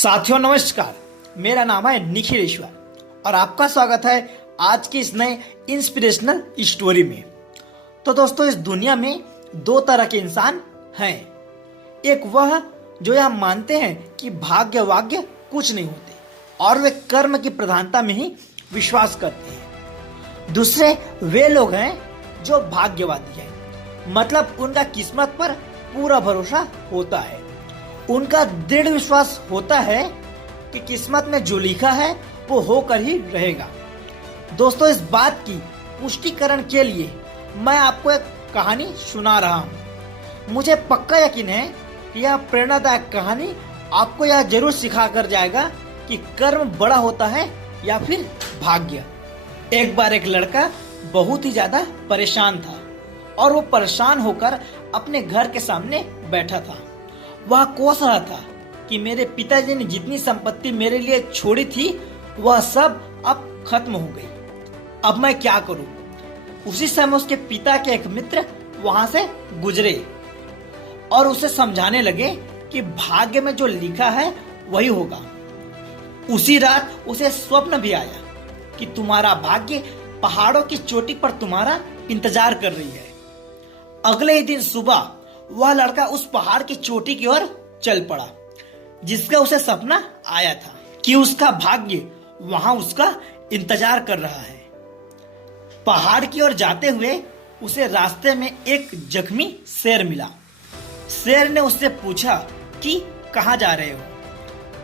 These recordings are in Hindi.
साथियों नमस्कार, मेरा नाम है निखिल ईश्वर और आपका स्वागत है आज की इस नए इंस्पिरेशनल स्टोरी में। तो दोस्तों, इस दुनिया में दो तरह के इंसान हैं। एक वह जो यह मानते हैं कि भाग्य वाग्य कुछ नहीं होते और वे कर्म की प्रधानता में ही विश्वास करते हैं। दूसरे वे लोग हैं जो भाग्यवादी हैं, मतलब उनका किस्मत पर पूरा भरोसा होता है। उनका दृढ़ विश्वास होता है कि किस्मत में जो लिखा है वो होकर ही रहेगा। दोस्तों, इस बात की पुष्टिकरण के लिए मैं आपको एक कहानी सुना रहा हूँ। मुझे पक्का यकीन है कि यह प्रेरणादायक कहानी आपको यह जरूर सिखा कर जाएगा कि कर्म बड़ा होता है या फिर भाग्य। एक बार एक लड़का बहुत ही ज्यादा परेशान था और वो परेशान होकर अपने घर के सामने बैठा था। वह कोस रहा था कि मेरे पिताजी ने जितनी संपत्ति मेरे लिए छोड़ी थी वह सब अब खत्म हो गई। अब मैं क्या करूं? उसी समय उसके पिता के एक मित्र वहां से गुजरे और उसे समझाने लगे कि भाग्य में जो लिखा है वही होगा। उसी रात उसे स्वप्न भी आया कि तुम्हारा भाग्य पहाड़ों की चोटी पर तुम्हारा इंतजार कर रही है। अगले ही दिन सुबह वह लड़का उस पहाड़ की चोटी की ओर चल पड़ा जिसका उसे सपना आया था कि उसका भाग्य वहां उसका इंतजार कर रहा है। पहाड़ की ओर जाते हुए उसे रास्ते में एक जख्मी शेर मिला। शेर ने उससे पूछा कि कहाँ जा रहे हो?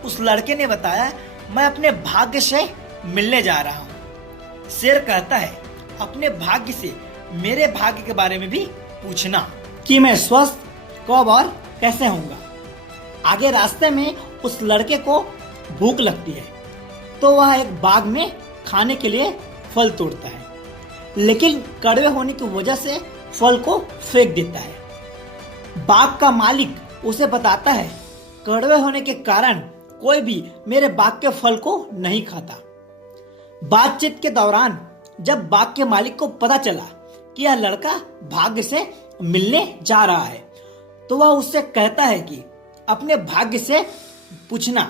उस लड़के ने बताया, मैं अपने भाग्य से मिलने जा रहा हूँ। शेर कहता है, अपने भाग्य से मेरे भाग्य के बारे में भी पूछना कि मैं स्वस्थ कब और कैसे होऊंगा। आगे रास्ते में उस लड़के को भूख लगती है तो वह एक बाग में खाने के लिए फल तोड़ता है, लेकिन कड़वे होने की वजह से फल को फेंक देता है। बाग का मालिक उसे बताता है, कड़वे होने के कारण कोई भी मेरे बाग के फल को नहीं खाता। बातचीत के दौरान जब बाग के मालिक को पता चला कि यह लड़का भाग्य से मिलने जा रहा है तो वह उससे कहता है कि अपने भाग्य से पूछना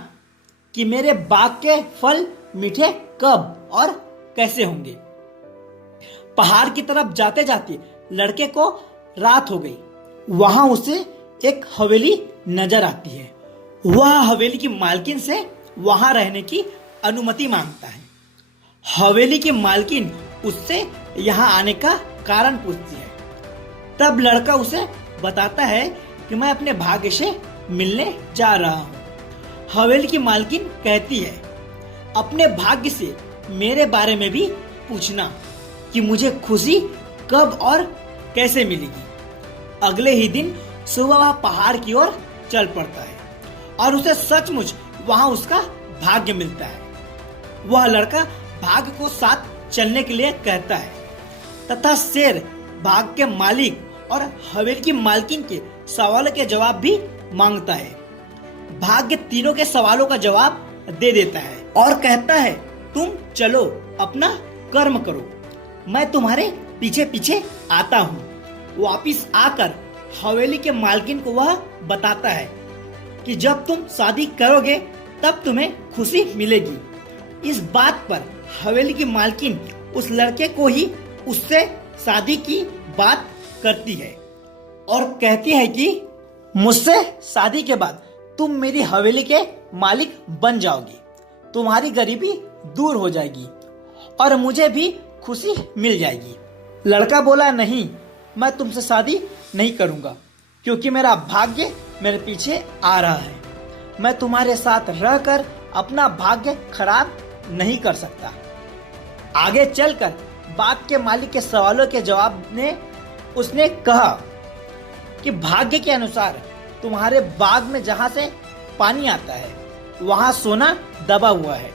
कि मेरे बाग के फल मीठे कब और कैसे होंगे। पहाड़ की तरफ जाते जाते लड़के को रात हो गई। वहां उसे एक हवेली नजर आती है। वह हवेली की मालकिन से वहां रहने की अनुमति मांगता है। हवेली की मालकिन उससे यहाँ आने का कारण पूछती है। तब लड़का उसे बताता है कि मैं अपने भाग्य से मिलने जा रहा हूँ। हवेली की मालकिन कहती है, अपने भाग्य से मेरे बारे में भी पूछना कि मुझे खुशी कब और कैसे मिलेगी। अगले ही दिन सुबह वह पहाड़ की ओर चल पड़ता है और उसे सचमुच वहां उसका भाग्य मिलता है। वह लड़का भाग्य को साथ चलने के लिए कहता है तथा शेर बाग के मालिक और हवेली की मालकिन के सवालों के जवाब भी मांगता है। भाग्य तीनों के सवालों का जवाब दे देता है और कहता है, तुम चलो अपना कर्म करो, मैं तुम्हारे पीछे पीछे आता हूँ। वापिस आकर हवेली के मालकिन को वह बताता है कि जब तुम शादी करोगे तब तुम्हें खुशी मिलेगी। इस बात पर हवेली की मालकिन उस लड़के को ही उससे शादी की बात करती है और कहती है कि मुझसे शादी के बाद तुम मेरी हवेली के मालिक बन जाओगी, तुम्हारी गरीबी दूर हो जाएगी और मुझे भी खुशी मिल जाएगी। लड़का बोला, नहीं, मैं तुमसे शादी नहीं करूंगा क्योंकि मेरा भाग्य मेरे पीछे आ रहा है। मैं तुम्हारे साथ रहकर अपना भाग्य खराब नहीं कर सकता। आगे चलकर बाग के मालिक के सवालों के जवाब ने उसने कहा कि भाग्य के अनुसार तुम्हारे बाग में जहां से पानी आता है वहां सोना दबा हुआ है,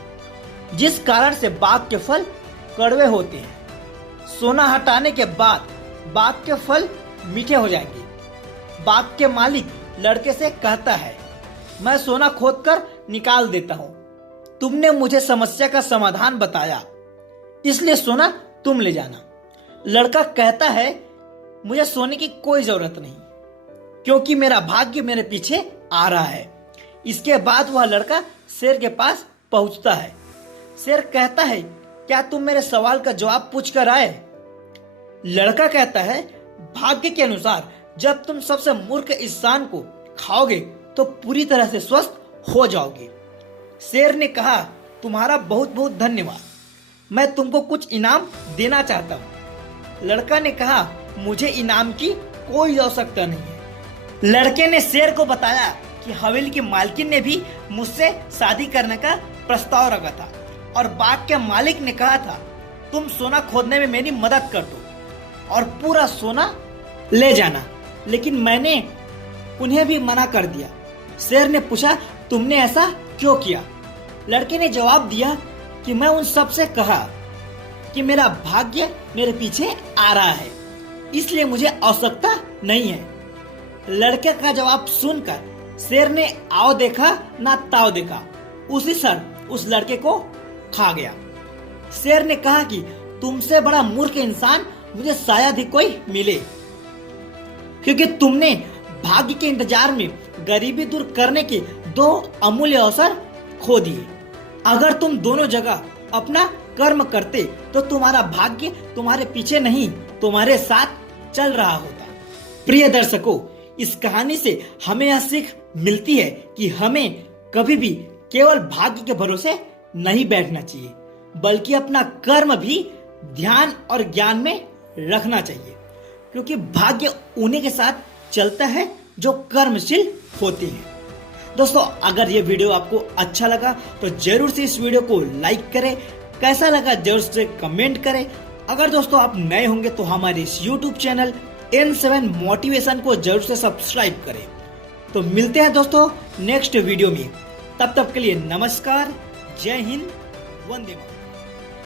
जिस कारण से बाग के फल कड़वे होते हैं। सोना हटाने के बाद बाग के फल मीठे हो जाएंगे। बाग के मालिक लड़के से कहता है, मैं सोना खोदकर निकाल देता हूँ। तुमने मुझे समस्या का समाधान बताया, इसलिए सोना तुम ले जाना। लड़का कहता है, मुझे सोने की कोई जरूरत नहीं क्योंकि मेरा भाग्य मेरे पीछे आ रहा है। इसके बाद वह लड़का शेर के पास पहुंचता है। शेर कहता है, क्या तुम मेरे सवाल का जवाब पूछ कर आए? लड़का कहता है, भाग्य के अनुसार जब तुम सबसे मूर्ख इंसान को खाओगे तो पूरी तरह से स्वस्थ हो जाओगे। शेर ने कहा, तुम्हारा बहुत बहुत धन्यवाद, मैं तुमको कुछ इनाम देना चाहता हूँ। लड़का ने कहा, मुझे इनाम की कोई आवश्यकता नहीं है। लड़के ने शेर को बताया कि हवेली की मालकिन ने भी मुझसे शादी करने का प्रस्ताव रखा था और बाग के मालिक ने कहा था, तुम सोना खोदने में मेरी मदद कर दो और पूरा सोना ले जाना, लेकिन मैंने उन्हें भी मना कर दिया। शेर ने पूछा, तुमने ऐसा क्यों किया? लड़के ने जवाब दिया कि मैं उन सब से कहा कि मेरा भाग्य मेरे पीछे आ रहा है, इसलिए मुझे आवश्यकता नहीं है। लड़के का जवाब सुनकर शेर ने आओ देखा ना ताव देखा, उसी क्षण उस लड़के को खा गया। शेर ने कहा कि तुमसे बड़ा मूर्ख इंसान मुझे शायद ही कोई मिले, क्योंकि तुमने भाग्य के इंतजार में गरीबी दूर करने के 2 अमूल्य अवसर खो दिए। अगर तुम दोनों जगह अपना कर्म करते तो तुम्हारा भाग्य तुम्हारे पीछे नहीं, तुम्हारे साथ चल रहा होता। प्रिय दर्शकों, इस कहानी से हमें यह सीख मिलती है कि हमें कभी भी केवल भाग्य के भरोसे नहीं बैठना चाहिए, बल्कि अपना कर्म भी ध्यान और ज्ञान में रखना चाहिए, क्योंकि भाग्य उन्हीं के साथ चलता है जो कर्मशील होते हैं। दोस्तों, अगर ये वीडियो आपको अच्छा लगा तो जरूर से इस वीडियो को लाइक करें, कैसा लगा जरूर से कमेंट करें। अगर दोस्तों आप नए होंगे तो हमारे इस YouTube चैनल N7 मोटिवेशन को जरूर से सब्सक्राइब करें। तो मिलते हैं दोस्तों नेक्स्ट वीडियो में, तब तक के लिए नमस्कार, जय हिंद, वंदे मातरम।